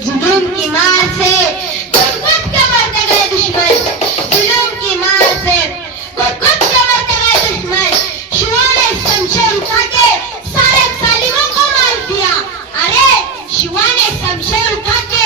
Zdunki mace, kotka marta gaj dushman. Zdunki mace, kotka marta gaj dushman. Shuale samsham kake, sarek salimo komandia. Are, shuale samsham kake.